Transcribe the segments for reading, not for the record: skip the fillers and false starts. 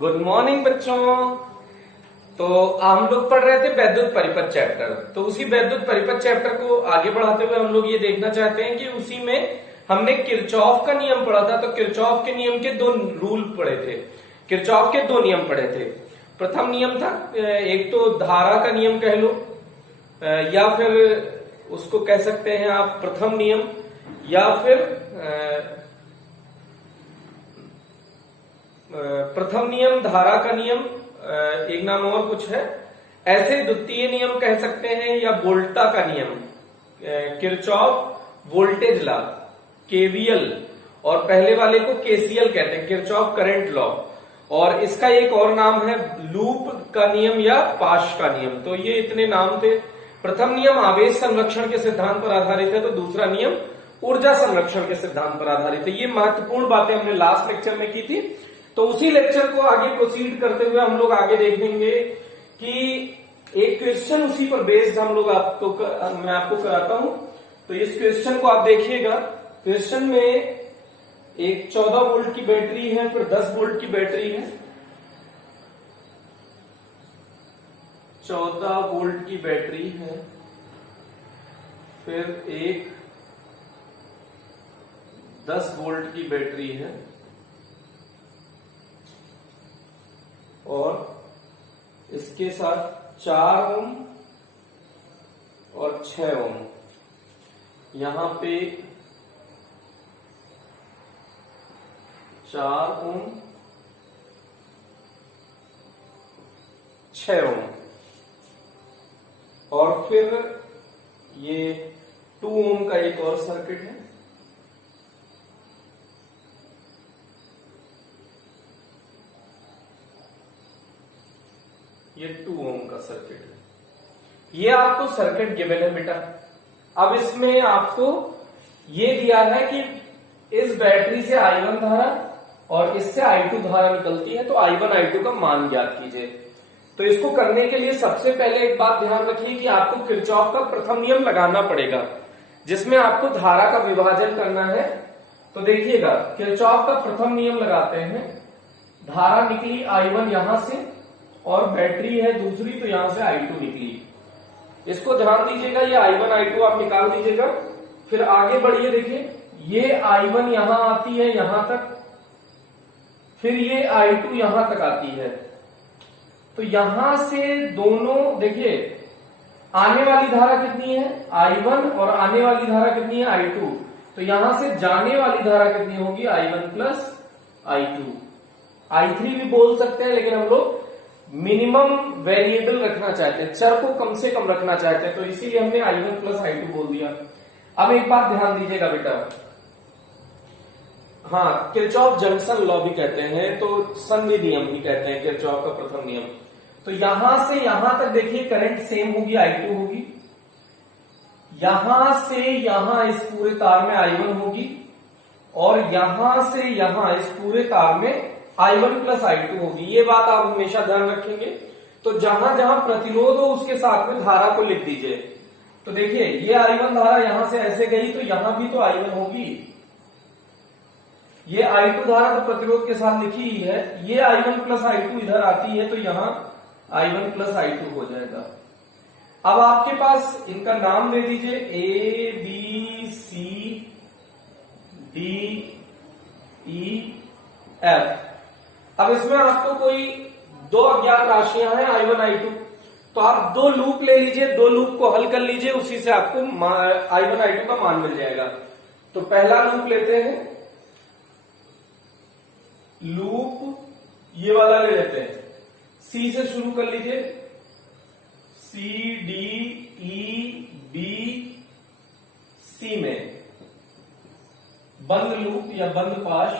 Good morning बच्चों। तो हम लोग पढ़ रहे थे वैद्युत परिपथ चैप्टर। तो उसी वैद्युत परिपथ चैप्टर को आगे बढ़ाते हुए हम लोग ये देखना चाहते हैं कि उसी में हमने किरचॉफ का नियम पढ़ा था। तो किरचॉफ के नियम के दो रूल पढ़े थे, किरचॉफ के दो नियम पढ़े थे। प्रथम नियम था, एक तो धारा का नियम कह लो, या फिर उसको कह सकते हैं आप प्रथम नियम, या फिर प्रथम नियम, धारा का नियम, एक नाम और कुछ है, ऐसे द्वितीय नियम कह सकते हैं, या वोल्टा का नियम, किरचॉफ वोल्टेज लॉ, केवीएल, और पहले वाले को केसीएल कहते हैं, किरचॉफ करंट लॉ। और इसका एक और नाम है लूप का नियम या पाश का नियम। तो ये इतने नाम थे। प्रथम नियम आवेश संरक्षण के सिद्धांत पर आधारित है, तो दूसरा नियम ऊर्जा संरक्षण के सिद्धांत पर आधारित है। ये महत्वपूर्ण बातें हमने लास्ट लेक्चर में की थी। तो उसी लेक्चर को आगे प्रोसीड करते हुए हम लोग आगे देखेंगे कि एक क्वेश्चन उसी पर बेस्ड हम लोग मैं आपको कराता हूं। तो इस क्वेश्चन को आप देखिएगा। क्वेश्चन में एक 14 वोल्ट की बैटरी है, फिर 10 वोल्ट की बैटरी है, 14 वोल्ट की बैटरी है, फिर एक 10 वोल्ट की बैटरी है, और इसके साथ 4 ओम और 6 ओम, यहां पे 4 ओम 6 ओम, और फिर ये 2 ओम का एक और सर्किट है। ये 2 ओम का सर्किट है। ये आपको सर्किट गिवन है बेटा। अब इसमें आपको ये दिया है कि इस बैटरी से I1 धारा और इससे I2 धारा निकलती है, तो I1 I2 का मान ज्ञात कीजिए। तो इसको करने के लिए सबसे पहले एक बात ध्यान रखिए कि आपको किरचॉफ का प्रथम नियम लगाना पड़ेगा, जिसमें आपको धारा का विभाजन करना है। तो देखिएगा, किरचॉफ का प्रथम नियम लगाते हैं। धारा निकली I1 यहां से, और बैटरी है दूसरी, तो यहां से I2 निकली। इसको ध्यान दीजिएगा, ये I1 I2 आप निकाल दीजिएगा। फिर आगे बढ़िए, देखिए ये I1 यहां आती है यहां तक, फिर ये I2 यहां तक आती है। तो यहां से दोनों देखिए, आने वाली धारा कितनी है I1, और आने वाली धारा कितनी है I2। तो यहां से जाने वाली धारा कितनी होगी I1 प्लस I2। I3 भी बोल सकते हैं, लेकिन हम लोग मिनिमम वेरिएबल रखना चाहते हैं, चर को कम से कम रखना चाहते हैं, तो इसीलिए हमने I1 प्लस I2 बोल दिया। अब एक बात ध्यान दीजिएगा बेटा, हाँ, किरचॉफ जंक्शन लॉ भी कहते हैं, तो संधि नियम भी कहते हैं किरचॉफ का प्रथम नियम। तो यहां से यहां तक देखिए करंट सेम होगी, I2 होगी। यहां से यहां इस पूरे तार में I1 होगी, और यहां से यहां इस पूरे तार में I1 प्लस I2 होगी। ये बात आप हमेशा ध्यान रखेंगे। तो जहां जहां प्रतिरोध हो उसके साथ में धारा को लिख दीजिए। तो देखिए, ये I1 धारा यहां से ऐसे गई, तो यहां भी तो I1 होगी। ये I2 धारा तो प्रतिरोध के साथ लिखी ही है, ये I1 प्लस I2 इधर आती है, तो यहां I1 प्लस I2 हो जाएगा। अब आपके पास इनका नाम ले दीजिए, A B C D E F। अब इसमें आपको कोई दो अज्ञात राशियां हैं I1 I2, तो आप दो लूप ले लीजिए, दो लूप को हल कर लीजिए, उसी से आपको I1 I2 का मान मिल जाएगा। तो पहला लूप लेते हैं, लूप ये वाला ले लेते हैं, C से शुरू कर लीजिए, C D E B C में बंद लूप या बंद पाश,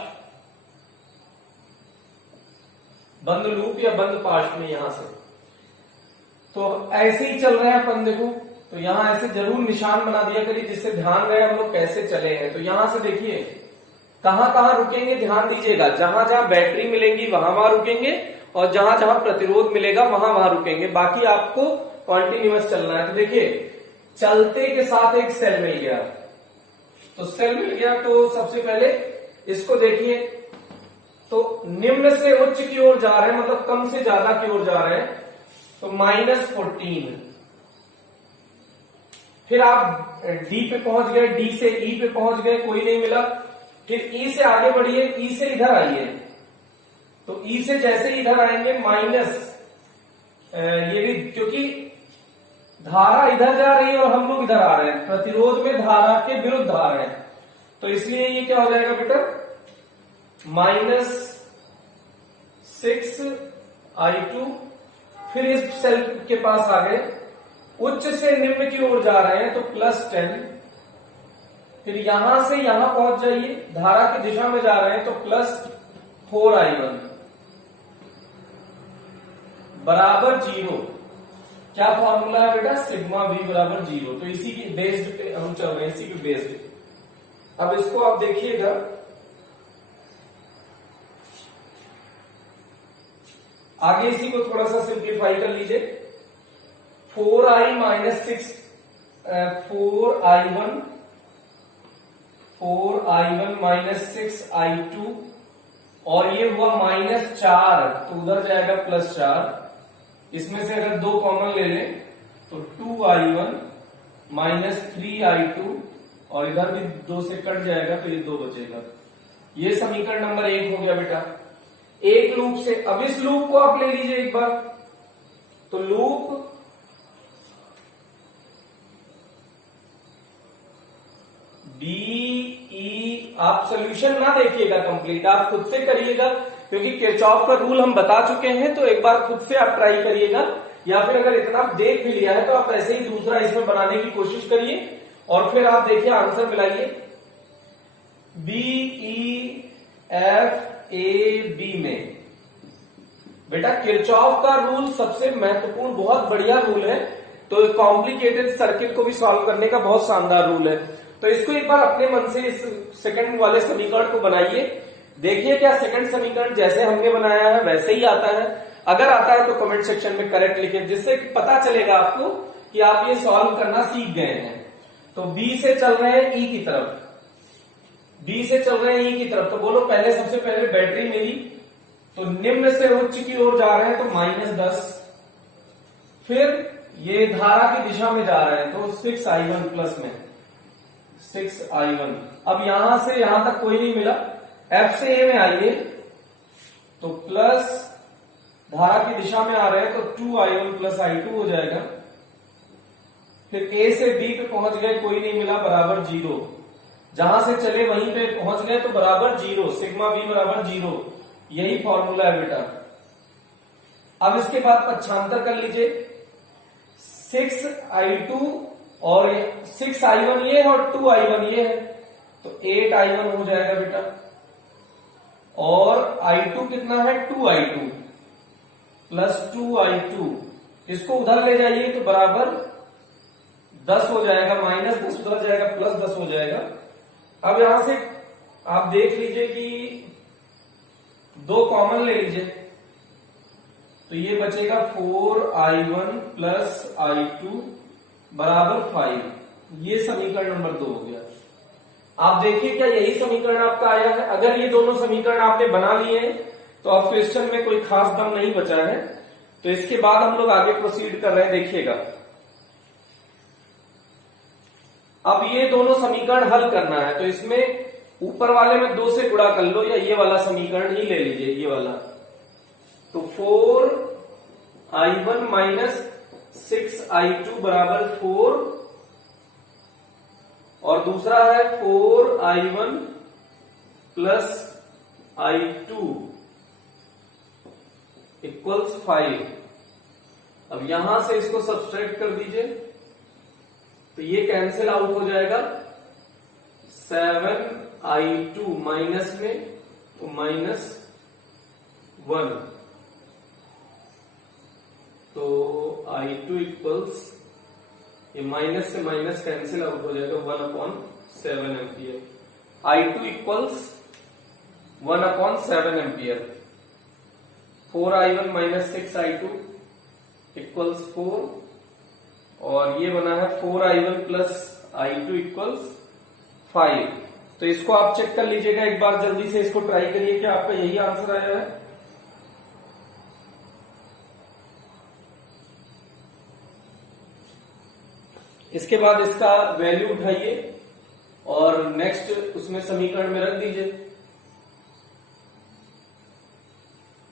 बंद लूप या बंद पाश में यहां से। तो ऐसे ही चल रहे हैं अपन, देखो, तो यहां ऐसे जरूर निशान बना दिया करिए, जिससे ध्यान रहे हम लोग कैसे चले हैं। तो यहां से देखिए कहां कहां रुकेंगे, ध्यान दीजिएगा। जहां जहां बैटरी मिलेंगी वहां वहां रुकेंगे, और जहां जहां प्रतिरोध मिलेगा वहां वहां रुकेंगे। बाकी आपको कॉन्टिन्यूअस चलना है। तो देखिए, चलते के साथ एक सेल मिल गया, तो सेल मिल गया, तो सबसे पहले इसको देखिए, तो निम्न से उच्च की ओर जा रहे हैं, मतलब कम से ज्यादा की ओर जा रहे हैं, तो -14। फिर आप डी पे पहुंच गए, डी से ई पे पहुंच गए, कोई नहीं मिला। फिर ई से आगे बढ़िए, ई से इधर आइए, तो ई से जैसे इधर आएंगे माइनस, ये भी क्योंकि धारा इधर जा रही है और हम लोग इधर आ रहे हैं, प्रतिरोध में धारा के विरुद्ध आ रहे हैं, तो इसलिए ये क्या हो जाएगा बेटा, -6i2। फिर इस सेल के पास आ गए, उच्च से निम्न की ओर जा रहे हैं तो +10। फिर यहां से यहां पहुंच जाइए, धारा की दिशा में जा रहे हैं तो +4i1 बराबर 0। क्या फॉर्मूला है बेटा, सिग्मा V बराबर 0। तो इसी की बेस्ड पे हम चल रहे हैं, इसी के बेस्ड। अब इसको आप देखिएगा, आगे इसी को थोड़ा सा सिंप्लीफाई कर लीजिए। 4i माइनस 6i2 और ये हुआ -4, तो उधर जाएगा +4। इसमें से अगर 2 कॉमन ले लें तो 2i1 -3i2 और इधर भी 2 से कट जाएगा तो ये 2 बचेगा। ये समीकरण नंबर 1 हो गया बेटा। एक लूप से, अब इस लूप को आप ले लीजिए एक बार, तो लूप BE, आप सोल्यूशन ना देखिएगा कंप्लीट, आप खुद से करिएगा, क्योंकि किरचॉफ का रूल हम बता चुके हैं, तो एक बार खुद से आप ट्राई करिएगा, या फिर अगर इतना देख भी लिया है तो आप ऐसे ही दूसरा इसमें बनाने की कोशिश करिए और फिर आप देखिए आंसर मिलाइए। BEFAB में बेटा किरचॉफ का रूल सबसे महत्वपूर्ण, बहुत बढ़िया रूल है, तो कॉम्प्लिकेटेड सर्किट को भी सॉल्व करने का बहुत शानदार रूल है। तो इसको एक बार अपने मन से इस सेकंड वाले समीकरण को बनाइए, देखिए क्या सेकंड समीकरण जैसे हमने बनाया है वैसे ही आता है। अगर आता है तो कमेंट सेक्शन में करेक्ट लिखिए, जिससे पता चलेगा आपको कि आप ये सॉल्व करना सीख गए हैं। तो बी से चल रहे हैं ई की तरफ, बी से चल रहे हैं ई की तरफ, तो बोलो पहले, सबसे पहले बैटरी मिली, तो निम्न से उच्च की ओर जा रहे हैं तो -10। फिर ये धारा की दिशा में जा रहे हैं तो 6i1 प्लस में 6i1। अब यहां से यहां तक कोई नहीं मिला, F से A में आइए तो प्लस, धारा की दिशा में आ रहे हैं तो 2i1 प्लस i2 हो जाएगा। फिर A से B पे पहुंच गए, कोई नहीं मिला, बराबर 0। जहां से चले वहीं पे पहुंच गए तो बराबर 0, सिग्मा V बराबर 0। यही फॉर्मूला है बेटा। अब इसके बाद पक्षांतर कर लीजिए, 6i2 और 6i1 ये है और 2i1 ये है, तो 8i1 हो जाएगा बेटा। और i2 कितना है, 2i2 प्लस 2i2, इसको उधर ले जाइए तो बराबर 10 हो जाएगा, -10 उधर जाएगा, +10 हो जाएगा। अब यहां से आप देख लीजिए कि 2 कॉमन ले लीजिए, तो ये बचेगा 4i1 प्लस i2 बराबर 5। ये समीकरण नंबर 2 हो गया। आप देखिए क्या यही समीकरण आपका आया है। अगर ये दोनों समीकरण आपने बना लिए हैं तो अब क्वेश्चन में कोई खास दम नहीं बचा है। तो इसके बाद हम लोग आगे प्रोसीड कर रहे हैं, देखिएगा। अब ये दोनों समीकरण हल करना है, तो इसमें ऊपर वाले में 2 से गुणा कर लो, या ये वाला समीकरण ही ले लीजिए, ये वाला। तो 4i1 माइनस 6i2 बराबर 4, और दूसरा है 4i1 प्लस i2 इक्वल्स 5। अब यहां से इसको सब्सट्रैक्ट कर दीजिए, तो ये कैंसिल आउट हो जाएगा। 7i2 माइनस में तो -1, तो i2 इक्वल्स, ये माइनस से माइनस कैंसिल आउट हो जाएगा, 1/7 ampere. i2 equals 1/7 ampere. 4i1 minus 6i2 equals 4, और ये बना है 4i1 प्लस i2 इक्वल्स 5। तो इसको आप चेक कर लीजिएगा एक बार, जल्दी से इसको ट्राई करिए कि आपका यही आंसर आया है। इसके बाद इसका वैल्यू उठाइए और नेक्स्ट उसमें समीकरण में रख दीजिए।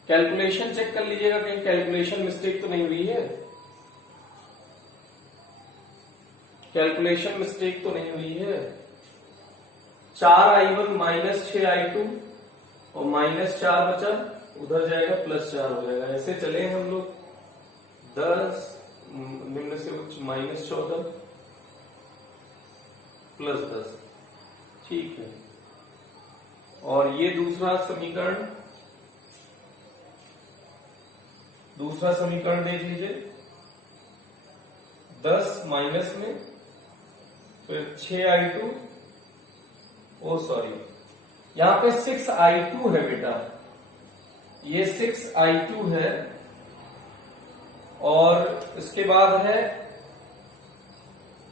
कैलकुलेशन चेक कर लीजिएगा कहीं कैलकुलेशन मिस्टेक तो नहीं हुई है। कैलकुलेशन मिस्टेक तो नहीं हुई है। 4i1 माइनस 6i2 और -4 बचा, उधर जाएगा +4 हो जाएगा। ऐसे चले हम लोग 10 निम्न से उच्च -14 +10, ठीक है। और ये दूसरा समीकरण देख लीजिए, 10 माइनस में फिर 6i2, ओ सॉरी यहां पे 6i2 है बेटा, ये 6i2 है और इसके बाद है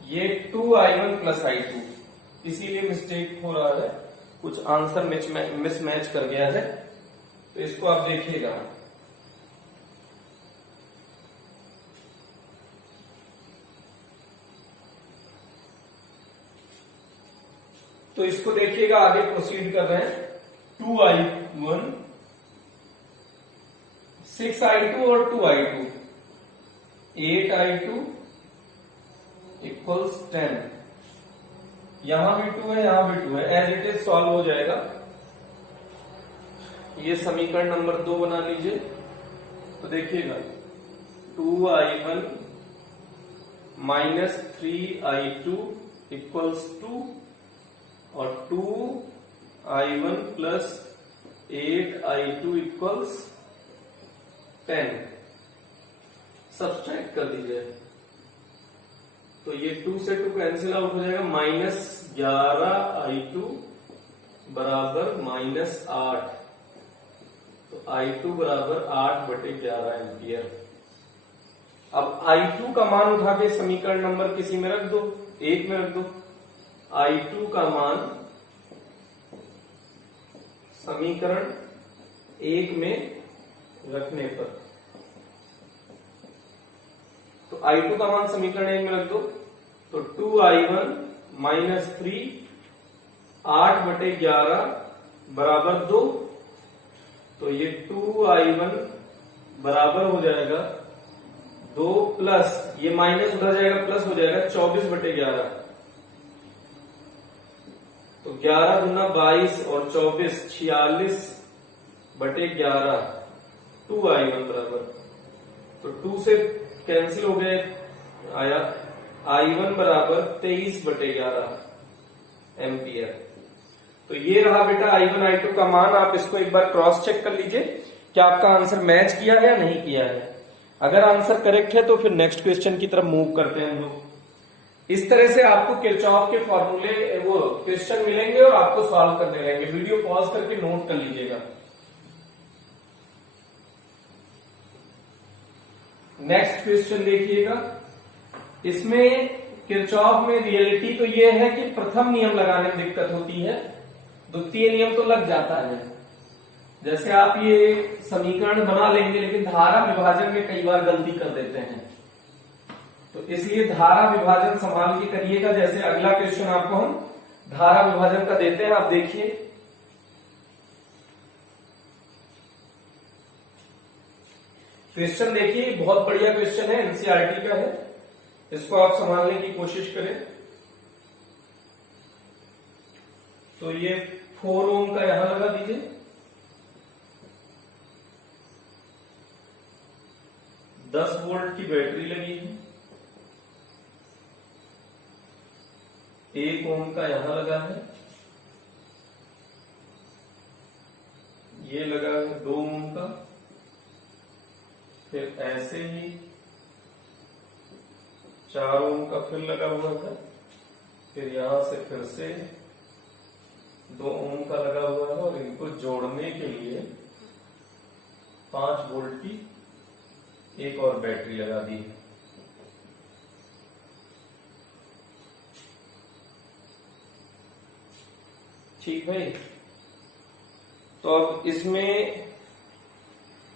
ये 2i1 प्लस i2, इसीलिए मिस्टेक हो रहा है, कुछ आंसर मिसमैच कर गया है। तो इसको आप देखिएगा, तो इसको देखिएगा, आगे प्रोसीड कर रहे हैं। 2i1 6i2 और 2i2 8i2 इक्वल्स 10, यहां भी 2 है यहां भी 2 है, एज इट इज सॉल्व हो जाएगा। ये समीकरण नंबर 2 बना लीजिए। तो देखिएगा 2i1 माइनस 3i2 इक्वल्स 2 और 2i1 plus 8i2 equals 10, subtract कर दीजिए। तो ये 2 से 2 कैंसिल आउट हो जाएगा, -11i2 बराबर -8, तो i2 बराबर 8/11 एम्पियर। अब i2 का मान उठा के समीकरण नंबर किसी में रख दो, 1 में रख दो। i2 का मान समीकरण 1 में रखने पर, तो i2 का मान समीकरण 1 में रख दो, तो 2i1 माइनस 3 8/11 बराबर 2, तो ये 2i1 बराबर हो जाएगा 2 प्लस ये माइनस उधर जाएगा प्लस हो जाएगा 24/11, तो 11 दूना 22 और 24 46/11, 2i1 बराबर, तो 2 से कैंसिल हो गए, आया i1 बराबर 23/11 एम्पियर। तो ये रहा बेटा i1 i2 का मान। आप इसको एक बार क्रॉस चेक कर लीजिए कि आपका आंसर मैच किया है या नहीं किया है। अगर आंसर करेक्ट है तो फिर नेक्स्ट क्वेश्चन की तरफ मूव करते हैं हम लोग। इस तरह से आपको किरचॉफ के फॉर्मूले वो क्वेश्चन मिलेंगे और आपको सॉल्व करने रहेंगे। वीडियो पॉज करके नोट कर लीजिएगा। नेक्स्ट क्वेश्चन देखिएगा, इसमें किरचॉफ में रियलिटी तो ये है कि प्रथम नियम लगाने में दिक्कत होती है, द्वितीय नियम तो लग जाता है। जैसे आप ये समीकरण बना लेंगे लेकिन धारा विभाजन में कई बार गलती कर देते हैं, तो इसलिए धारा विभाजन संभाल के करिएगा। जैसे अगला क्वेश्चन आपको हम धारा विभाजन का देते हैं, आप देखिए। क्वेश्चन देखिए, बहुत बढ़िया क्वेश्चन है, एनसीईआरटी का है, इसको आप संभालने की कोशिश करें। तो ये 4 ओम का यहां लगा दीजिए, दस वोल्ट की बैटरी लगी है, 1 ओम का यहां लगा है, ये लगा है 2 ओम का, फिर ऐसे ही 4 ओम का फिर लगा हुआ था, फिर यहां से फिर से 2 ओम का लगा हुआ है, और इनको जोड़ने के लिए 5 वोल्ट की एक और बैटरी लगा दी है। ठीक भाई। तो अब इसमें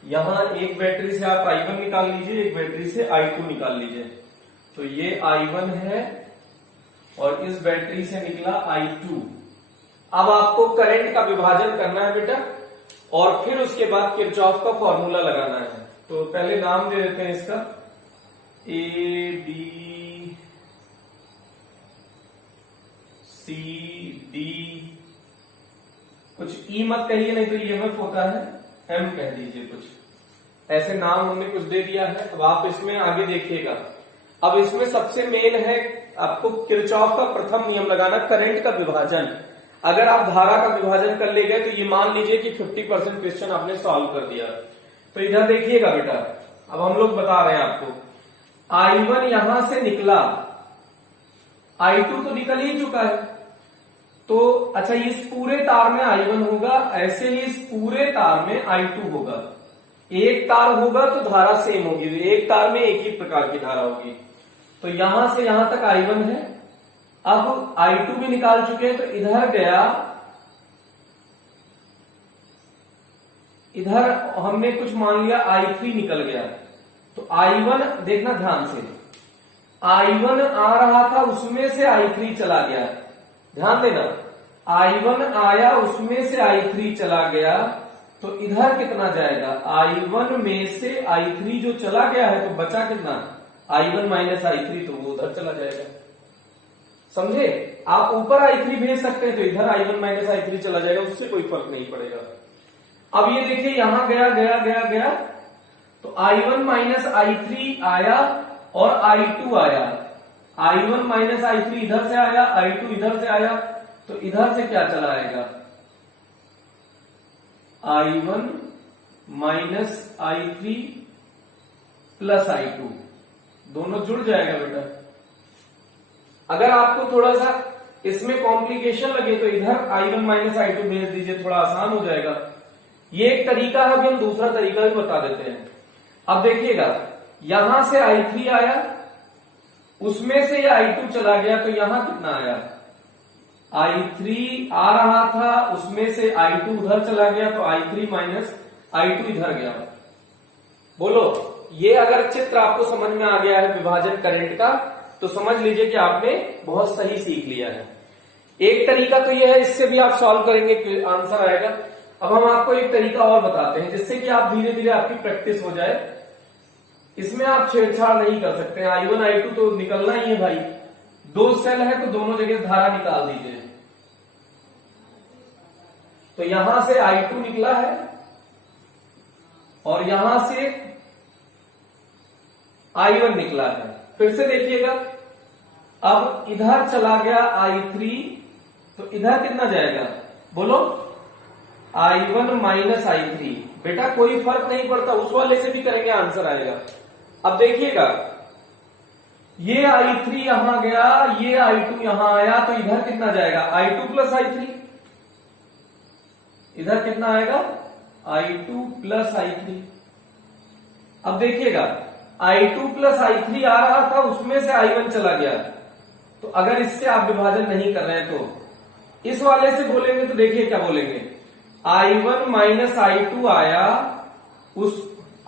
यहां एक बैटरी से आप I1 निकाल लीजिए, एक बैटरी से I2 निकाल लीजिए। तो ये I1 है और इस बैटरी से निकला I2। अब आपको करंट का विभाजन करना है बेटा, और फिर उसके बाद किरचॉफ का फॉर्मूला लगाना है। तो पहले नाम दे देते हैं इसका, ए बी सी डी, कुछ ई मत कहिए नहीं तो ईएमएफ होता है, एम कह दीजिए, कुछ ऐसे नाम हमने कुछ दे दिया है। अब आप इसमें आगे देखिएगा। अब इसमें सबसे मेन है आपको किरचॉफ का प्रथम नियम लगाना, करंट का विभाजन। अगर आप धारा का विभाजन कर ले गए तो ये मान लीजिए कि 50% क्वेश्चन आपने सॉल्व कर दिया। तो इधर देखिएगा बेटा, अब हम लोग बता रहे हैं आपको, I1 यहां से निकला, I2 तो निकल ही चुका है। तो अच्छा, इस पूरे तार में I1 होगा, ऐसे ही इस पूरे तार में I2 होगा। एक तार होगा तो धारा सेम होगी, एक तार में एक ही प्रकार की धारा होगी। तो यहां से यहां तक I1 है। अब I2 भी निकाल चुके हैं, तो इधर गया, इधर हमने कुछ मान लिया I3 निकल गया। तो I1 देखना ध्यान से, I1 आ रहा था, उसमें से I3 चला गया। ध्यान देना, I1 आया, उसमें से I3 चला गया, तो इधर कितना जाएगा? I1 में से I3 जो चला गया है, तो बचा कितना? I1 माइनस I3, तो वो उधर चला जाएगा। समझे? आप ऊपर I3 भेज सकते हैं, तो इधर I1 माइनस I3 चला जाएगा, उससे कोई फर्क नहीं पड़ेगा। अब ये देखिए, यहां गया गया गया गया, तो I1 माइनस I3 आया और I2 आया। I1 माइनस I3 इधर से आया, I2 इधर से आया, तो इधर से क्या चला आएगा? I1 minus I3 plus I2, दोनों जुड़ जाएगा बेटा। अगर आपको थोड़ा सा इसमें कॉम्प्लिकेशन लगे तो इधर I1 माइनस I2 भेज दीजिए, थोड़ा आसान हो जाएगा। ये एक तरीका है, अभी हम दूसरा तरीका भी बता देते हैं। अब देखिएगा, यहां से I3 आया, उसमें से ये I2 चला गया, तो यहां कितना आया? I3 आ रहा था, उसमें से I2 उधर चला गया, तो I3 माइनस I2 इधर गया। बोलो, ये अगर चित्र आपको समझ में आ गया है विभाजन करंट का, तो समझ लीजिए कि आपने बहुत सही सीख लिया है। एक तरीका तो ये है, इससे भी आप सॉल्व करेंगे, आंसर आएगा। अब हम आपको एक तरीका और बताते हैं, जिससे कि आप धीरे धीरे आपकी प्रैक्टिस हो जाए। इसमें आप छेड़छाड़ नहीं कर सकते हैं, I1 I2 तो निकलना ही है भाई। दो सेल है तो दोनों जगह धारा निकाल दीजिए। तो यहां से I2 निकला है और यहां से I1 निकला है। फिर से देखिएगा, अब इधर चला गया I3, तो इधर कितना जाएगा? बोलो, I1 माइनस I3। बेटा कोई फर्क नहीं पड़ता, उस वाले से भी करेंगे, आंसर आएगा। अब देखिएगा, ये I3 यहां गया, ये I2 यहां आया, तो इधर कितना जाएगा? I2 plus I3। इधर कितना आएगा? I2 plus I3। अब देखिएगा, I2 प्लस I3 आ रहा था, उसमें से I1 चला गया। तो अगर इससे आप विभाजन नहीं कर रहे हैं तो इस वाले से बोलेंगे, तो देखिए क्या बोलेंगे, I1 माइनस I2 आया, उस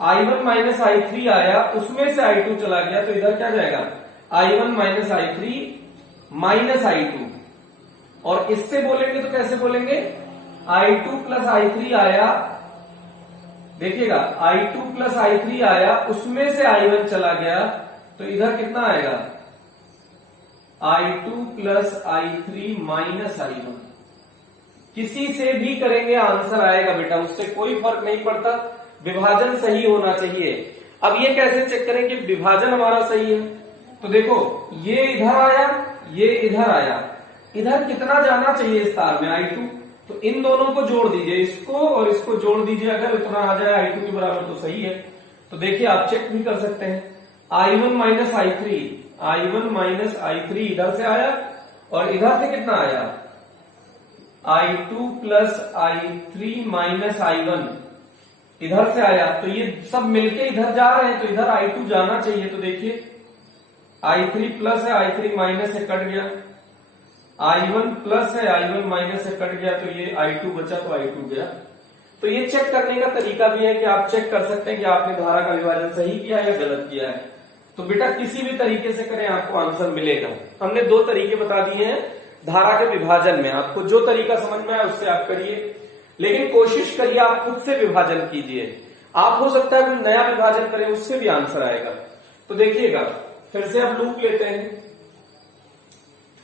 I1 माइनस I3 आया, उसमें से I2 चला गया, तो इधर क्या जाएगा? I1 minus I3 minus I2। और इससे बोलेंगे तो कैसे बोलेंगे? I2 प्लस I3 आया, देखिएगा, I2 प्लस I3 आया, उसमें से I1 चला गया, तो इधर कितना आएगा? I2 plus I3 minus I1। किसी से भी करेंगे आंसर आएगा बेटा, उससे कोई फर्क नहीं पड़ता, विभाजन सही होना चाहिए। अब ये कैसे चेक करें कि विभाजन हमारा सही है? तो देखो, ये इधर आया, ये इधर आया, इधर कितना जाना चाहिए इस तार में? I2। तो इन दोनों को जोड़ दीजिए, इसको और इसको जोड़ दीजिए, अगर इतना आ जाए I2 के बराबर तो सही है। तो देखिए, आप चेक भी कर सकते हैं, I1 minus I3, I1 minus I3 इधर से आया, और इधर से कितना आया? I2 plus I3 minus I1 इधर से आया। तो ये सब मिलके इधर जा रहे हैं, तो इधर I2 जाना चाहिए। तो देखिए, I3 प्लस है, I3 माइनस है, कट गया, I1 प्लस है, I1 माइनस से कट गया तो ये I2 बचा तो I2 गया। तो ये चेक करने का तरीका भी है कि आप चेक कर सकते हैं कि आपने धारा का विभाजन सही किया है या गलत किया है। तो बेटा किसी भी तरीके से करें आपको आंसर मिलेगा। हमने दो तरीके बता दिए हैं धारा के विभाजन में, आपको जो तरीका समझ में आए उससे आप करिए, लेकिन कोशिश करिए आप खुद से विभाजन कीजिए। आप हो सकता है कोई नया विभाजन करें उससे भी आंसर आएगा। तो देखिएगा फिर से आप लूप लेते हैं,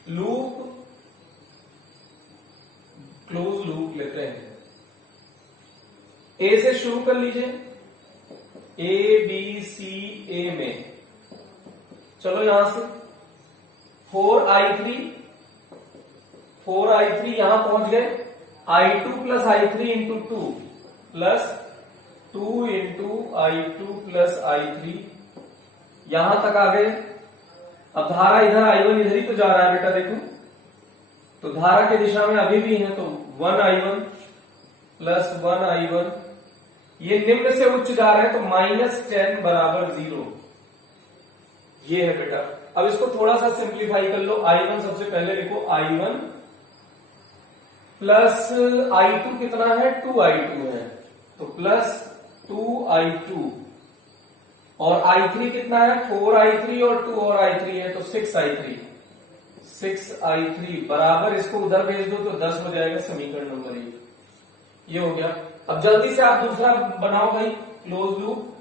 लूप क्लोज लूप लेते हैं। ए से शुरू कर लीजिए, ए बी सी ए में, चलो यहां से 4i3 यहां पहुंच गए, i2 plus i3 into 2 plus 2 into i2 plus i3 यहां तक आ गए। अब धारा इधर i1 इधर ही तो जा रहा है बेटा, देखो तो धारा की दिशा में अभी भी है तो 1i1 प्लस 1i1, ये निम्न से उच्च जा रहे हैं तो -10 बराबर 0, ये है बेटा। अब इसको थोड़ा सा सिंप्लीफाई कर लो, i1 सबसे पहले लिखो, i1 प्लस i2 कितना है, 2i2 है तो प्लस 2i2, और i3 कितना है, 4i3 और 2 और i3 है तो 6i3 बराबर, इसको उधर भेज दो तो 10 हो जाएगा, समीकरण नंबर 1 ये हो गया। अब जल्दी से आप दूसरा बनाओ भाई, क्लोज लूप,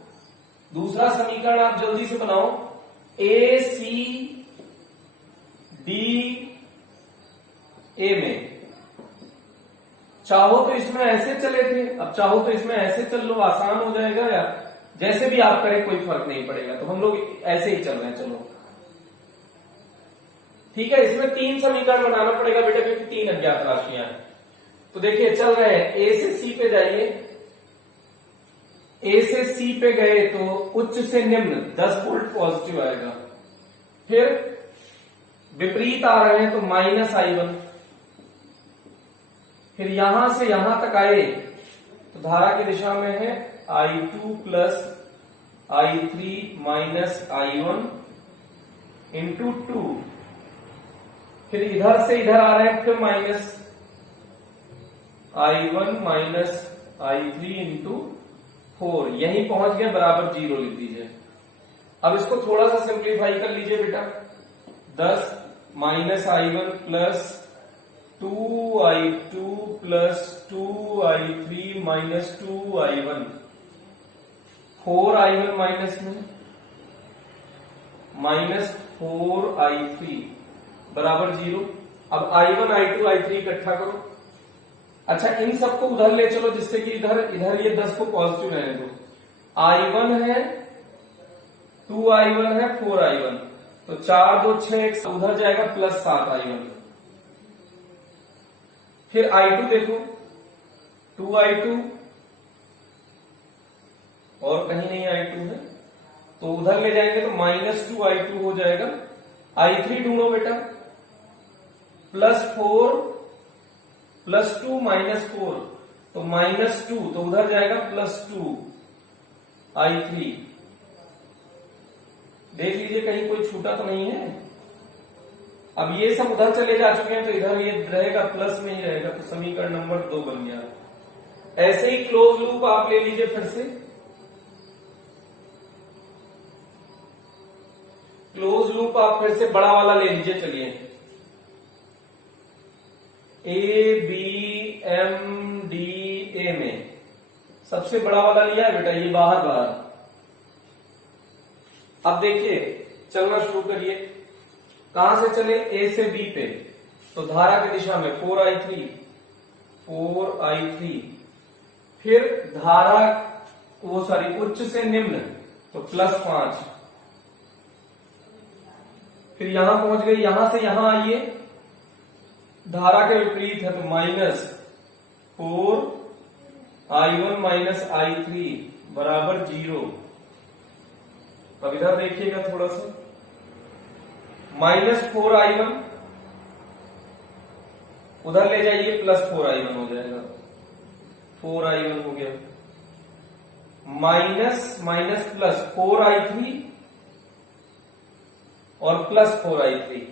दूसरा समीकरण आप जल्दी से बनाओ, ए सी डी ए में, चाहो तो इसमें ऐसे चले थे, अब चाहो तो इसमें ऐसे चल लो, आसान हो जाएगा, या जैसे भी आप करें कोई फर्क नहीं पड़ेगा, तो हम लोग ऐसे ही चल रहे हैं, चलो ठीक है। इसमें 3 समीकरण बनाना पड़ेगा बेटा क्योंकि 3 अज्ञात राशियां हैं। तो देखिए चल रहे हैं, ए से सी पे जाइए, ए से सी पे गए तो उच्च से निम्न 10 वोल्ट पॉजिटिव आएगा, फिर विपरीत आ रहे हैं तो -i1, फिर यहां से यहां तक आए तो धारा की दिशा में है i2 plus i3 minus i1 into 2, फिर इधर से इधर आ रहे हैं फिर -i1 माइनस i3 इंटू 4, यहीं पहुंच गए, बराबर 0 लिख दीजिए। अब इसको थोड़ा सा सिंप्लीफाई कर लीजिए बेटा, 10 -i1 plus 2i2 plus 2i3 minus 2i1, 4i1 minus में माइनस 4i3 बराबर 0। अब i1 i2 i3 इकट्ठा करो, अच्छा इन सबको उधर ले चलो जिससे कि इधर ये 10 को पॉजिटिव रहने दो, i1 है 2i1 है 4i1, तो 4 2 6 उधर जाएगा प्लस 7i1, फिर i2 देखो 2i2 और कहीं नहीं i2 है तो उधर ले जाएंगे तो -2i2 हो जाएगा, i3 ढूंढो बेटा, +4 +2 -4 तो -2, तो उधर जाएगा +2 i3, देख लीजिए कहीं कोई छूटा तो नहीं है। अब ये सब उधर चले जा चुके हैं तो इधर ये रहेगा प्लस में ही रहेगा, तो समीकरण नंबर 2 बन गया। ऐसे ही क्लोज लूप आप ले लीजिए, फिर से क्लोज लूप आप फिर से बड़ा वाला ले लीजिए, चलिए A B M D A में सबसे बड़ा वाला लिया है बेटा, ये बाहर। अब देखिए चलना शुरू करिए, कहां से चले, ए से बी पे, तो धारा की दिशा में 4i3 फिर धारा उच्च से निम्न तो +5, फिर यहां पहुंच गई, यहां से यहां आइए, धारा के विपरीत है तो -4i1 माइनस i3 बराबर 0। अब इधर देखिएगा थोड़ा सा, -4i1 उधर ले जाइए, +4i1 हो जाएगा, 4i1 हो गया, माइनस प्लस 4i3 और +4i3,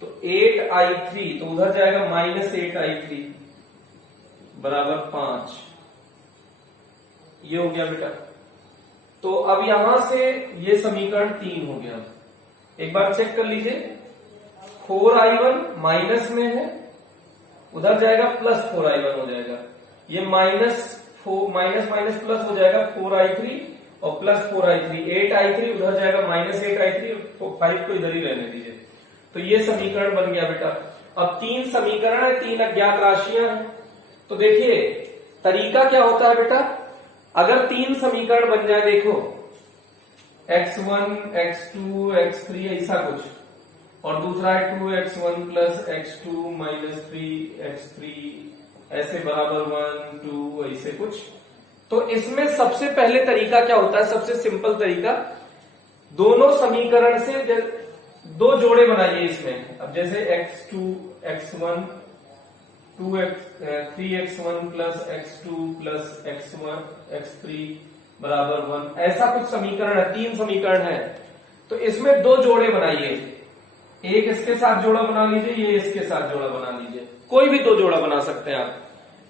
तो 8i3 तो उधर जाएगा -8i3 बराबर 5। ये हो गया बेटा। तो अब यहां से ये समीकरण 3 हो गया। एक बार चेक कर लीजिए, 4i1 माइनस में है, उधर जाएगा +4i1 हो जाएगा। ये माइनस माइनस प्लस हो जाएगा 4i3 और +4i3, 8i3 उधर जाएगा -8i3, 5 को इधर ही रहने दीजिए। तो ये समीकरण बन गया बेटा। अब 3 समीकरण है, 3 अज्ञात राशियां हैं। तो देखिए तरीका क्या होता है बेटा, अगर 3 समीकरण बन जाए, देखो x1 x2 x3 ऐसा कुछ, और दूसरा है 2x1 + x2 - 3x3 ऐसे बराबर 1 2 ऐसे कुछ। तो इसमें सबसे पहले तरीका क्या होता है, सबसे सिंपल तरीका, दोनों समीकरण से 2 जोड़े बनाइए इसमें। अब जैसे x2 x1 3x1 + x2 + x3 बराबर 1, ऐसा कुछ समीकरण है, 3 समीकरण है। तो इसमें 2 जोड़े बनाइए, एक इसके साथ जोड़ा बना लीजिए, ये इसके साथ जोड़ा बना लीजिए, कोई भी 2 जोड़ा बना सकते हैं आप।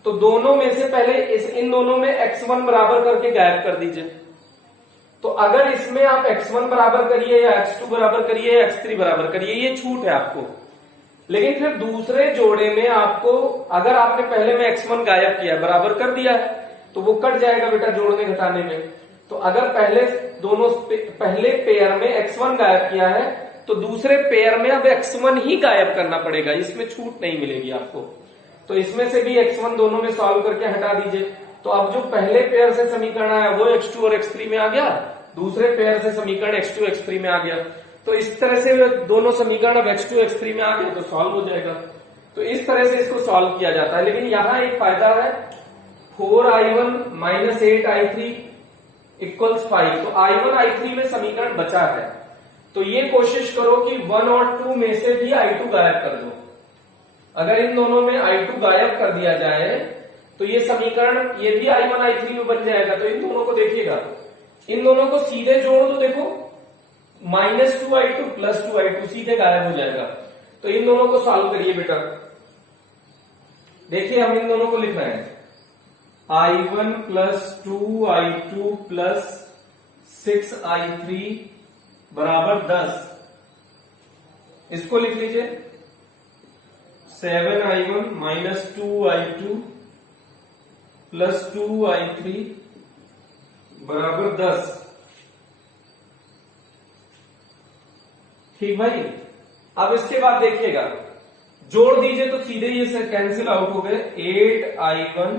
तो दोनों में से पहले इन दोनों में x1 बराबर करके गायब कर दीजिए। तो अगर इसमें आप x1 बराबर करिए या x2 बराबर करिए या x3 बराबर करिए, ये छूट है आपको। लेकिन फिर दूसरे जोड़े में आपको, अगर आपने पहले में x1 गायब किया, बराबर कर दिया है, तो वो कट जाएगा बेटा जोड़ने घटाने में। तो अगर पहले पेयर में x1 गायब किया है, तो दूसरे पेयर में अब x1 ही गायब करना पड़ेगा, इसमें छूट नहीं मिलेगी आपको। तो इसमें से भी x1 दोनों में सॉल्व करके हटा दीजिए। तो अब जो पहले पेयर से समीकरण आया वो x2 और x3 में आ गया, दूसरे पेयर से समीकरण x2 x3 में आ गया। तो इस तरह से दोनों समीकरण अब x2 x3 में आ गए तो सॉल्व हो जाएगा। तो इस तरह से इसको सॉल्व किया जाता है। लेकिन यहां एक फायदा है, 4i1 - 8i3 = 5। तो i1 i3 में समीकरण बचा है, तो ये कोशिश करो कि 1 और 2 में से भी i2 गायब कर दो। अगर इन दोनों में i2 गायब कर दिया जाए तो ये समीकरण, ये भी i1 i3 में बन जाएगा। तो इन दोनों को देखिएगा, इन दोनों को सीधे जोड़ दो, देखो -2i2 + 2i2 सीधे गायब हो जाएगा। तो इन दोनों को सॉल्व करिए बेटा। देखिए हम इन दोनों को लिख रहे हैं, i1 + 2i2 + 6i3 बराबर 10। इसको लिख लीजिए, 7i1 - 2i2 + 2i3 बराबर 10। ठीक भाई। अब इसके बाद देखिएगा, जोड़ दीजिए तो सीधे ये से कैंसिल आउट हो गए। 8i1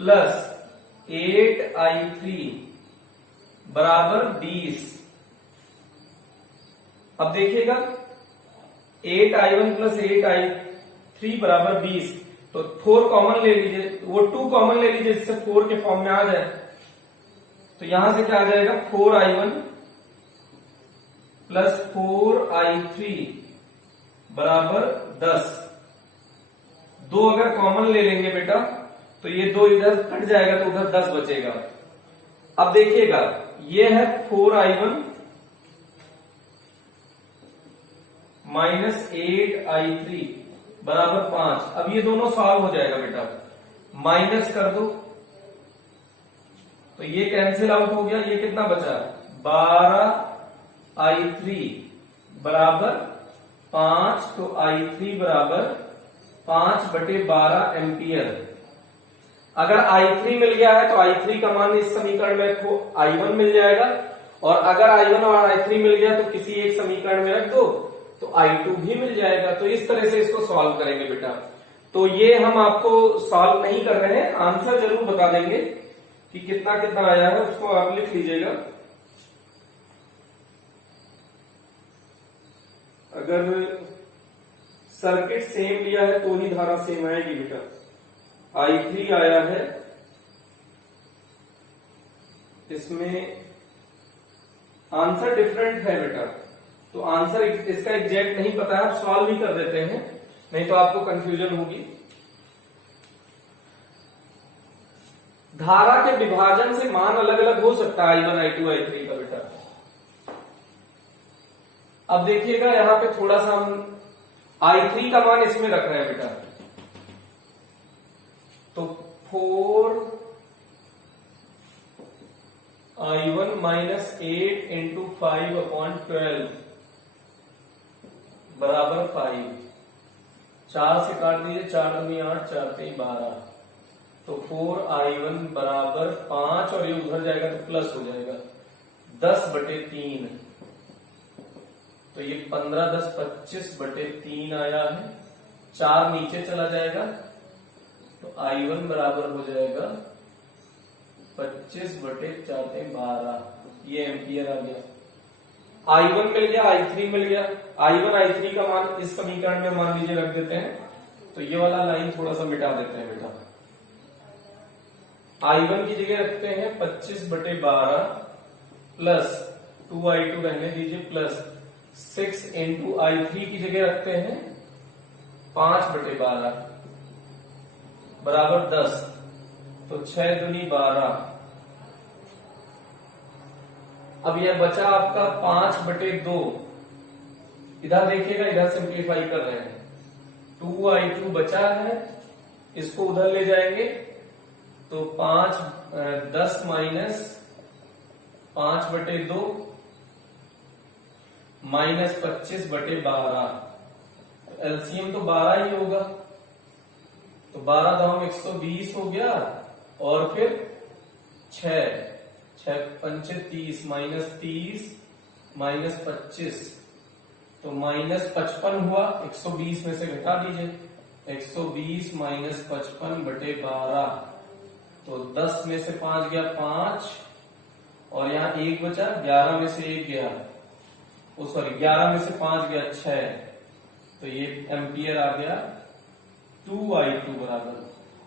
+ 8i3 बराबर 20। अब देखिएगा 8i1 + 8i3 बराबर 20। तो 4 कॉमन ले लीजिए, वो 2 कॉमन ले लीजिए जिससे 4 के फॉर्म में आ जाए। तो यहां से क्या आ जाएगा, 4i1 + 4i3 बराबर 10। 2 अगर कॉमन ले लेंगे बेटा तो ये 2 इधर कट जाएगा, तो उधर 10 बचेगा। अब देखिएगा ये है 4i1 - 8i3 बराबर 5। अब ये दोनों सॉल्व हो जाएगा बेटा, माइनस कर दो तो ये कैंसिल आउट हो गया। ये कितना बचा, 12i3 बराबर 5। तो i3 बराबर 5/12 एम्पियर। अगर i3 मिल गया है तो i3 का मान इस समीकरण में रखो, i1 मिल जाएगा। और अगर i1 और i3 मिल गया तो किसी एक समीकरण में रख दो तो i2 भी मिल जाएगा। तो इस तरह से इसको सॉल्व करेंगे बेटा। तो ये हम आपको सॉल्व नहीं कर रहे हैं, आंसर जरूर बता देंगे कि कितना कितना आया है, उसको आप लिख लीजिएगा। अगर सर्किट सेम लिया है तो ही धारा सेम आएगी बेटा। i3 आया है, इसमें आंसर डिफरेंट है बेटा। तो आंसर इसका एग्जैक्ट नहीं पता है, आप सॉल्व ही कर देते हैं, नहीं तो आपको कंफ्यूजन होगी। धारा के विभाजन से मान अलग अलग हो सकता है i1 i2 i3 का बेटा। अब देखिएगा यहां पे थोड़ा सा हम I3 का मान इसमें रख रहे हैं बेटा, तो 4I1 माइनस 8 इंटू 5/12 बराबर 5। 4 से काट दीजिए, 4 दूनी 8, 4 3 12, तो 4I1 बराबर 5 और ये उधर जाएगा तो प्लस हो जाएगा 10/3, तो ये 15 10 25/3 आया है। 4 नीचे चला जाएगा तो I1 बराबर हो जाएगा 25/4 12, ये एम्पियर आ गया। I1 मिल गया, I3 मिल गया। I1 I3 का मान इस समीकरण में मान लीजिए रख देते हैं, तो ये वाला लाइन थोड़ा सा मिटा देते हैं बेटा। I1 की जगह रखते हैं 25/12 प्लस 2I2 रहने दीजिए प्लस 6 इंटू I3 की जगह रखते हैं 5/12 बराबर 10, तो 6 दूनी 12। अब यह बचा आपका 5/2, इधर देखिएगा, इधर सिंप्लीफाई कर रहे हैं। 2I2 बचा है, इसको उधर ले जाएंगे तो 10 माइनस 5/2 माइनस 25/12, एलसीएम तो 12 ही होगा, तो 12 दाम 120 हो गया, और फिर 6 पंचे 30 माइनस 30 माइनस 25, तो माइनस 55 हुआ। 120 में से घटा दीजिए, 120 माइनस 55/12, तो 10 में से 5 गया 5, और यहाँ 1 बचा, 11 में से 1 गया, सॉरी 11 में से 5 गया 6, तो ये एम्पियर आ गया 2I2 बराबर।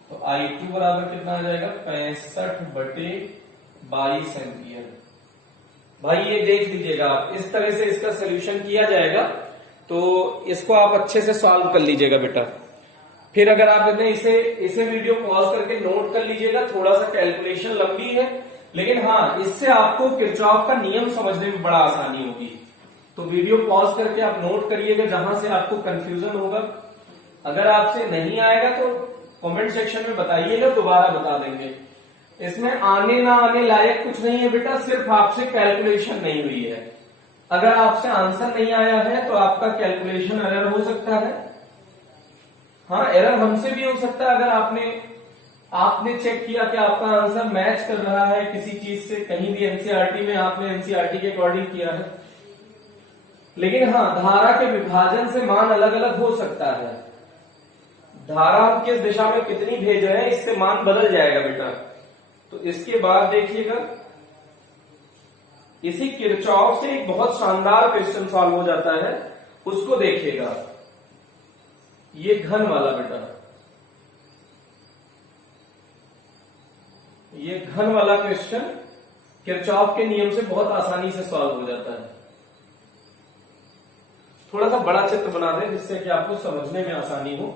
तो I2 बराबर कितना आ जाएगा 65/22 एम्पियर। भाई ये देख लीजिएगा आप, इस तरह से इसका सोल्यूशन किया जाएगा, तो इसको आप अच्छे से सॉल्व कर लीजिएगा बेटा। फिर अगर आप इसे वीडियो पॉज करके नोट कर लीजिएगा, थोड़ा सा कैलकुलेशन लंबी है, लेकिन हाँ इससे आपको किरचॉफ का नियम समझने में बड़ा आसानी होगी। तो वीडियो पॉज करके आप नोट करिएगा जहां से आपको कंफ्यूजन होगा। अगर आपसे नहीं आएगा तो कमेंट सेक्शन में बताइएगा, दोबारा बता देंगे। इसमें आने ना आने लायक कुछ नहीं है बेटा, सिर्फ आपसे कैलकुलेशन नहीं हुई है। अगर आपसे आंसर नहीं आया है तो आपका कैलकुलेशन एरर हो सकता है। हाँ, एरर हमसे भी हो सकता है। अगर आपने चेक किया कि आपका आंसर मैच कर रहा है किसी चीज से, कहीं भी एनसीईआरटी में आपने एनसीईआरटी के अकॉर्डिंग किया है, लेकिन हाँ धारा के विभाजन से मान अलग अलग हो सकता है। धारा हम किस दिशा में कितनी भेज रहे हैं, इससे मान बदल जाएगा बेटा। तो इसके बाद देखिएगा, इसी किरचॉफ से एक बहुत शानदार क्वेश्चन सॉल्व हो जाता है, उसको देखिएगा। ये घन वाला बेटा, ये घन वाला क्वेश्चन किरचॉफ के नियम से बहुत आसानी से सॉल्व हो जाता है। थोड़ा सा बड़ा चित्र बना दें जिससे कि आपको समझने में आसानी हो।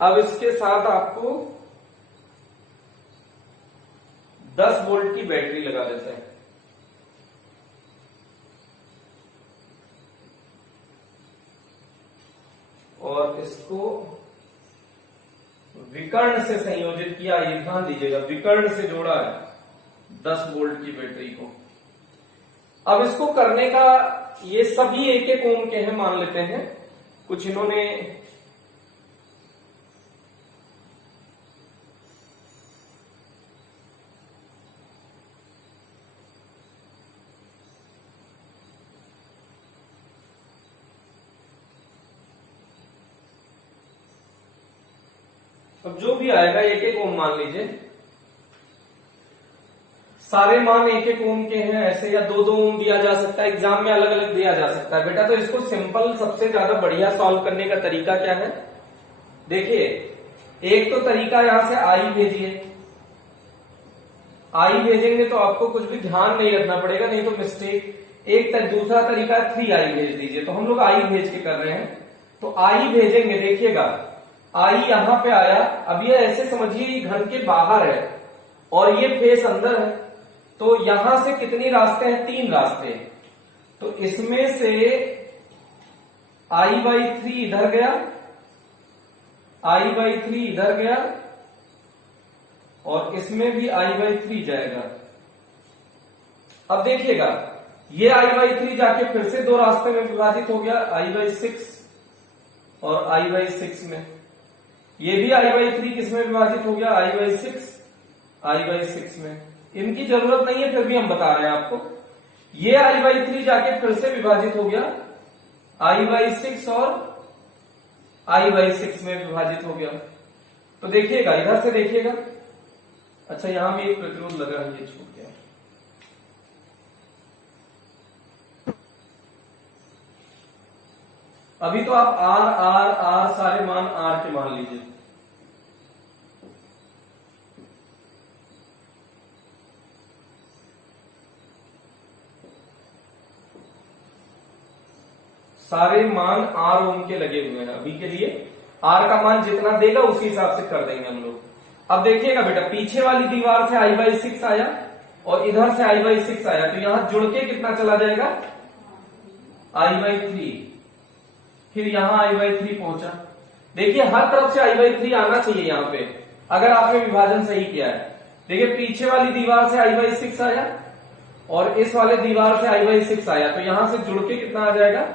अब इसके साथ आपको 10 वोल्ट की बैटरी लगा देते हैं। और इसको विकर्ण से संयोजित किया, ये ध्यान दीजिएगा, विकर्ण से जोड़ा है 10 वोल्ट की बैटरी को। अब इसको करने का, ये सभी 1-1 ओम के हैं मान लेते हैं। कुछ इन्होंने अब जो भी आएगा एक एक ओम मान लीजिए, सारे मान एक एक ओम के हैं ऐसे, या दो दो ओम दिया जा सकता है, एग्जाम में अलग अलग दिया जा सकता है बेटा। तो इसको सिंपल सबसे ज्यादा बढ़िया सॉल्व करने का तरीका क्या है, देखिए एक तो तरीका यहां से आई भेजिए, आई भेजेंगे तो आपको कुछ भी ध्यान नहीं रखना पड़ेगा, नहीं तो मिस्टेक। दूसरा तरीका 3i भेज दीजिए, तो हम लोग आई भेज के कर रहे हैं। तो आई भेजेंगे, देखिएगा आई यहां पे आया, अब ये ऐसे समझिए ये घर के बाहर है और ये फेस अंदर है, तो यहां से कितने रास्ते हैं, 3 रास्ते। तो इसमें से i/3 इधर गया, i/3 इधर गया, और इसमें भी i/3 जाएगा। अब देखिएगा ये i/3 जाके फिर से 2 रास्ते में विभाजित हो गया, i/6 और i/6 में। ये भी i/3 किसमें विभाजित हो गया, i/6 में। इनकी जरूरत नहीं है, फिर भी हम बता रहे हैं आपको। ये i/3 जाके फिर से विभाजित हो गया, i/6 और i/6 में विभाजित हो गया। तो देखिएगा इधर से देखिएगा, अच्छा यहां भी एक प्रतिरोध लगा है, ये छूट गया। अभी तो आप आर सारे मान आर के मान लीजिए। सारे मान आर ओम के लगे हुए हैं अभी के लिए। आर का मान जितना देगा उसी हिसाब से कर देंगे हम लोग। अब देखिएगा बेटा, पीछे वाली दीवार से i/6 आया और इधर से i/6 आया, तो यहां जुड़ के कितना चला जाएगा, i/3। फिर यहां i/3 पहुंचा। देखिए हर तरफ से i/3 आना चाहिए यहां पे, अगर आपने विभाजन सही किया है। देखिए पीछे वाली दीवार से i/6 आया और इस वाले दीवार से i/6 आया, तो यहां से जुड़ के कितना आ जाएगा,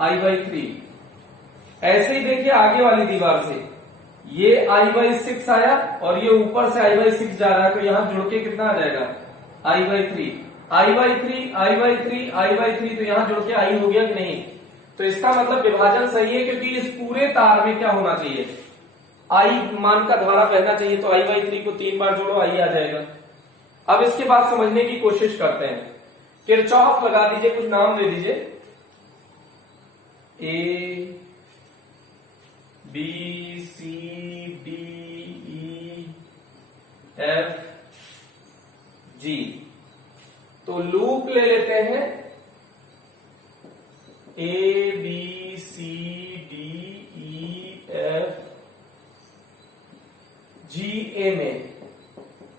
i/3। ऐसे ही देखिए आगे वाली दीवार से ये i/6 आया और ये ऊपर से i/6 जा रहा है, तो यहां जुड़ के कितना आ जाएगा, i/3 i/3, तो यहां जुड़ के i हो गया कि नहीं। तो इसका मतलब विभाजन सही है, क्योंकि इस पूरे तार में क्या होना चाहिए, i मान का धारा बहना चाहिए। तो i/3 को 3 बार जोड़ो, i आ जाएगा। अब इसके बाद समझने की कोशिश करते हैं। किरचॉफ लगा दीजिए, कुछ नाम दे दीजिए, A B C D E F G। तो लूप ले लेते हैं A B C D E F G A में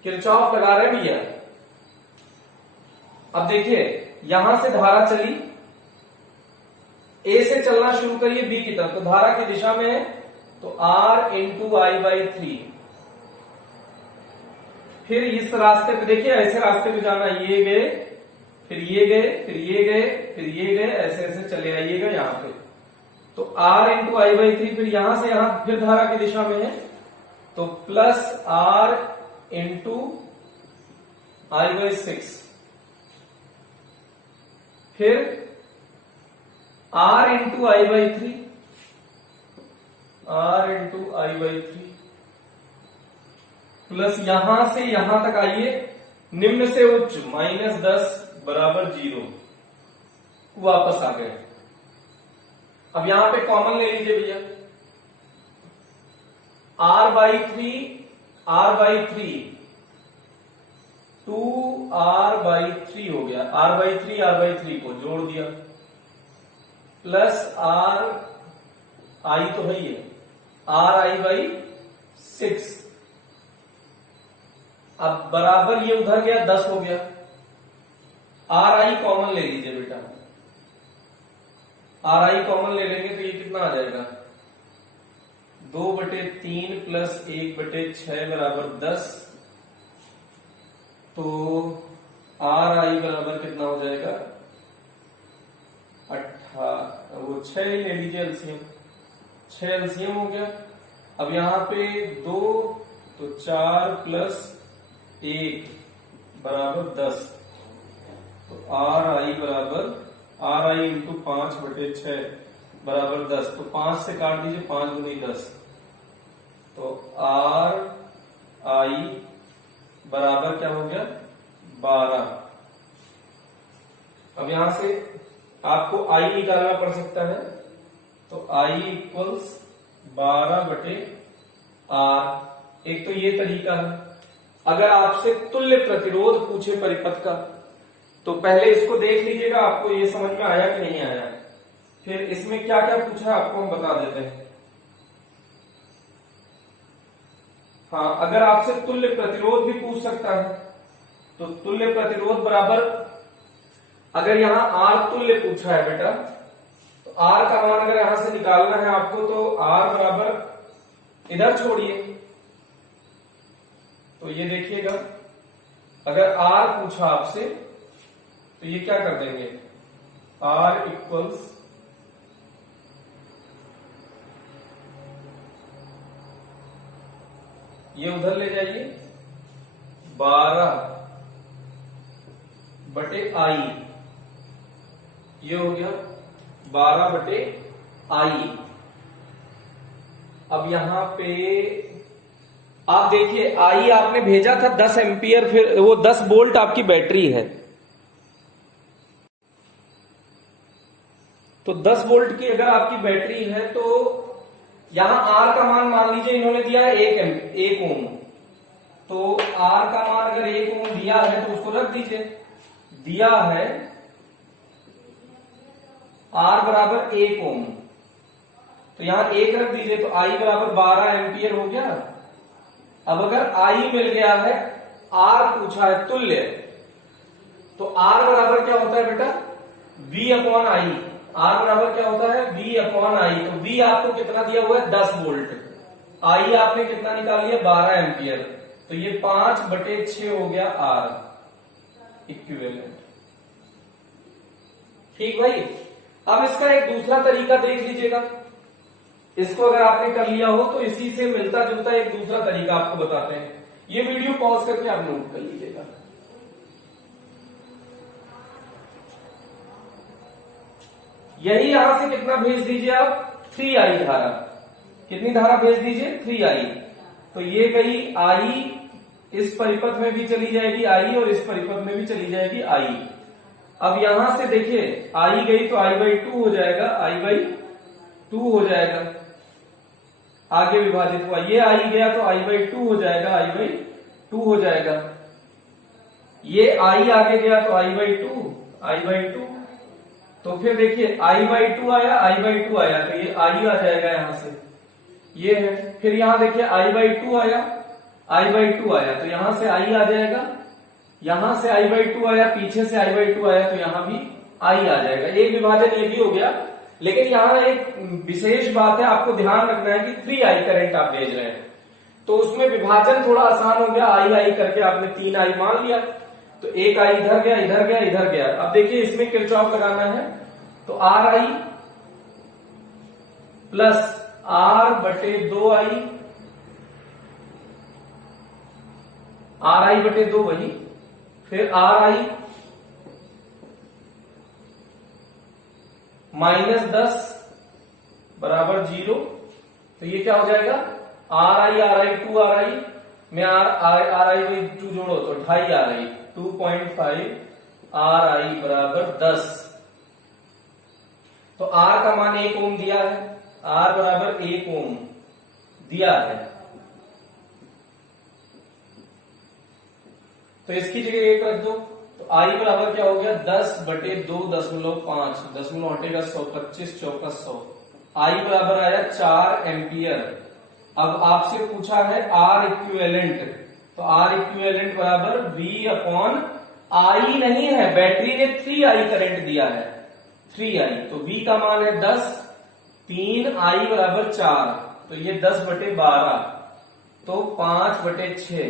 किरचॉफ लगा रहे हैं भैया। अब देखिए यहां से धारा चली, ए से चलना शुरू करिए बी की तरफ, तो धारा की दिशा में है, तो R इंटू i/3। फिर इस रास्ते पे देखिए, ऐसे रास्ते पे जाना, ये गए, फिर ये गए, फिर ये गए, फिर ये गए, ऐसे ऐसे चले आइएगा यहां पे। तो R इंटू i/3, फिर यहां से यहां फिर धारा की दिशा में है, तो प्लस R इंटू i/6। फिर R into i/3, R into i/3, plus यहां से यहां तक आइए, निम्न से उच्च -10 बराबर 0, वापस आ गए। अब यहां पे कॉमन ले लीजिए भैया, r/3 2r/3 हो गया, r/3 को जोड़ दिया, प्लस i तो है ही है, ri/6। अब बराबर ये उधर गया, 10 हो गया। ri कॉमन ले लीजिए बेटा, ri कॉमन ले लेंगे तो ये कितना आ जाएगा, 2/3 प्लस 1/6 बराबर 10। तो ri बराबर कितना हो जाएगा, 6 ले लीजिए एलसीएम, 6 एलसीएम हो गया। अब यहां पे 2, तो 4 प्लस 1 बराबर 10। तो ri बराबर ri इंटू 5/6 बराबर 10। तो 5 से काट दीजिए, 5 दूनी 10, तो आर आई बराबर क्या हो गया 12। अब यहां से आपको आई निकालना पड़ सकता है, तो आई इक्वल्स 12/R। एक तो ये तरीका है। अगर आपसे तुल्य प्रतिरोध पूछे परिपथ का, तो पहले इसको देख लीजिएगा आपको ये समझ में आया कि नहीं आया। फिर इसमें क्या क्या पूछा आपको हम बता देते हैं। हाँ, अगर आपसे तुल्य प्रतिरोध भी पूछ सकता है, तो तुल्य प्रतिरोध बराबर, अगर यहां आर तुल्य पूछा है बेटा, तो आर का मान अगर यहां से निकालना है आपको, तो आर बराबर इधर छोड़िए, तो ये देखिएगा अगर आर पूछा आपसे तो ये क्या कर देंगे, आर इक्वल्स ये उधर ले जाइए 12/आई, ये हो गया 12/आई। अब यहां पे आप देखिए आई आपने भेजा था 10 एम्पियर, फिर वो 10 वोल्ट आपकी बैटरी है, तो 10 वोल्ट की अगर आपकी बैटरी है, तो यहां आर का मान लीजिए इन्होंने दिया है 1 ओम, तो आर का मान अगर 1 ओम दिया है तो उसको रख दीजिए। दिया है आर बराबर 1 ओम, तो यहां 1 रख दीजिए, तो आई बराबर 12 एम्पियर हो गया। अब अगर आई मिल गया है, आर पूछा है तुल्य, तो आर बराबर क्या होता है बेटा, V/I। आर बराबर क्या होता है, V/I। तो V आपको कितना दिया हुआ है 10 वोल्ट, आई आपने कितना निकाल लिया 12 एम्पियर, तो ये 5/6 हो गया आर इक्विवेलेंट। ठीक भाई। अब इसका एक दूसरा तरीका देख लीजिएगा, इसको अगर आपने कर लिया हो तो इसी से मिलता जुलता एक दूसरा तरीका आपको बताते हैं। ये वीडियो पॉज करके आप नोट कर लीजिएगा। यही यहां से कितना भेज दीजिए आप, 3I धारा। कितनी धारा भेज दीजिए, 3I। तो ये गई आई, इस परिपथ में भी चली जाएगी आई, और इस परिपथ में भी चली जाएगी आई। अब यहां से देखिए आई गई तो I/2 हो जाएगा, I/2 हो जाएगा, आगे विभाजित हुआ, ये आई गया तो I/2 हो जाएगा, I/2 हो जाएगा। ये आई आगे गया तो I/2, तो फिर देखिए I/2 आया, I/2 आया, तो ये आई आ जाएगा यहां से, ये है। फिर यहां देखिए I/2 आया, I/2 आया, तो यहां से आई आ जाएगा, यहां से I/2 आया, पीछे से I/2 आया, तो यहां भी आई आ जाएगा। एक विभाजन ये भी हो गया। लेकिन यहां एक विशेष बात है, आपको ध्यान रखना है कि 3I करंट आप भेज रहे हैं, तो उसमें विभाजन थोड़ा आसान हो गया। आई करके आपने 3I मान लिया, तो एक आई इधर गया, इधर गया, इधर गया। अब देखिए इसमें किरचॉफ लगाना है, तो RI प्लस R/2I, RI/2 वही, फिर RI -10 बराबर 0, तो ये क्या हो जाएगा, RI 2RI में RI/2 जोड़ो तो 2.5 RI, 2.5 RI बराबर 10। तो R का मान 1 ओम दिया है, R बराबर 1 ओम दिया है, तो इसकी जगह 1 रख दो, तो I बराबर क्या हो गया 10/2.5, 10 हटेगा 100, 25 चौका 100, I बराबर आया 4 एम्पियर। अब आपसे पूछा है R इक्विवेलेंट, तो R इक्विवेलेंट बराबर V/I नहीं है, बैटरी ने 3I करंट दिया है, 3I, तो V का मान है 10, 3I बराबर 4, तो ये 10/12, तो 5/6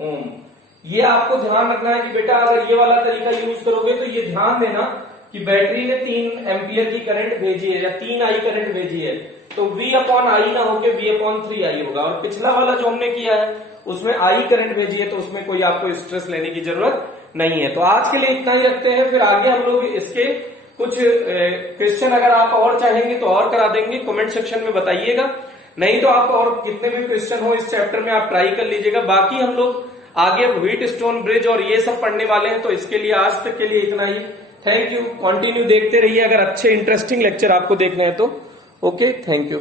ओम। ये आपको ध्यान रखना है कि बेटा अगर ये वाला तरीका यूज करोगे तो ये ध्यान देना कि बैटरी ने 3 एम्पियर की करंट भेजी है या 3I करंट भेजी है, तो V/I ना होके V/3I होगा। और पिछला वाला जो हमने किया है उसमें I करंट भेजी है, तो उसमें कोई आपको स्ट्रेस लेने की जरूरत नहीं है। तो आज के लिए इतना ही रखते हैं, फिर आगे हम लोग इसके कुछ क्वेश्चन अगर आप और चाहेंगे तो और करा देंगे, कमेंट सेक्शन में बताइएगा। नहीं तो आप और कितने भी क्वेश्चन हो इस चैप्टर में आप ट्राई कर लीजिएगा। बाकी हम लोग आगे व्हीट स्टोन ब्रिज और ये सब पढ़ने वाले हैं, तो इसके लिए आज तक के लिए इतना ही। थैंक यू, कंटिन्यू देखते रहिए अगर अच्छे इंटरेस्टिंग लेक्चर आपको देखने हैं तो। Okay, thank you.